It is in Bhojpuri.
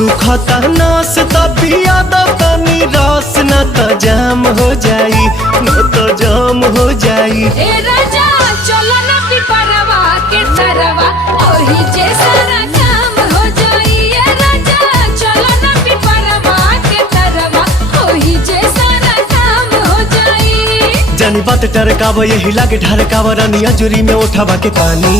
सुखता नस त पिया द तनी रस न त जाम हो जाई, न त जाम हो जाई। ए राजा चलो ना पिपरवा के तरवा ओही जे सारा काम हो जाई। ए राजा चलो ना पिपरवा के तरवा ओही जे सारा काम हो जाई। जानी बात टरकाव यही लागे ढरकाव रानी अजूरी में उठावा के पानी।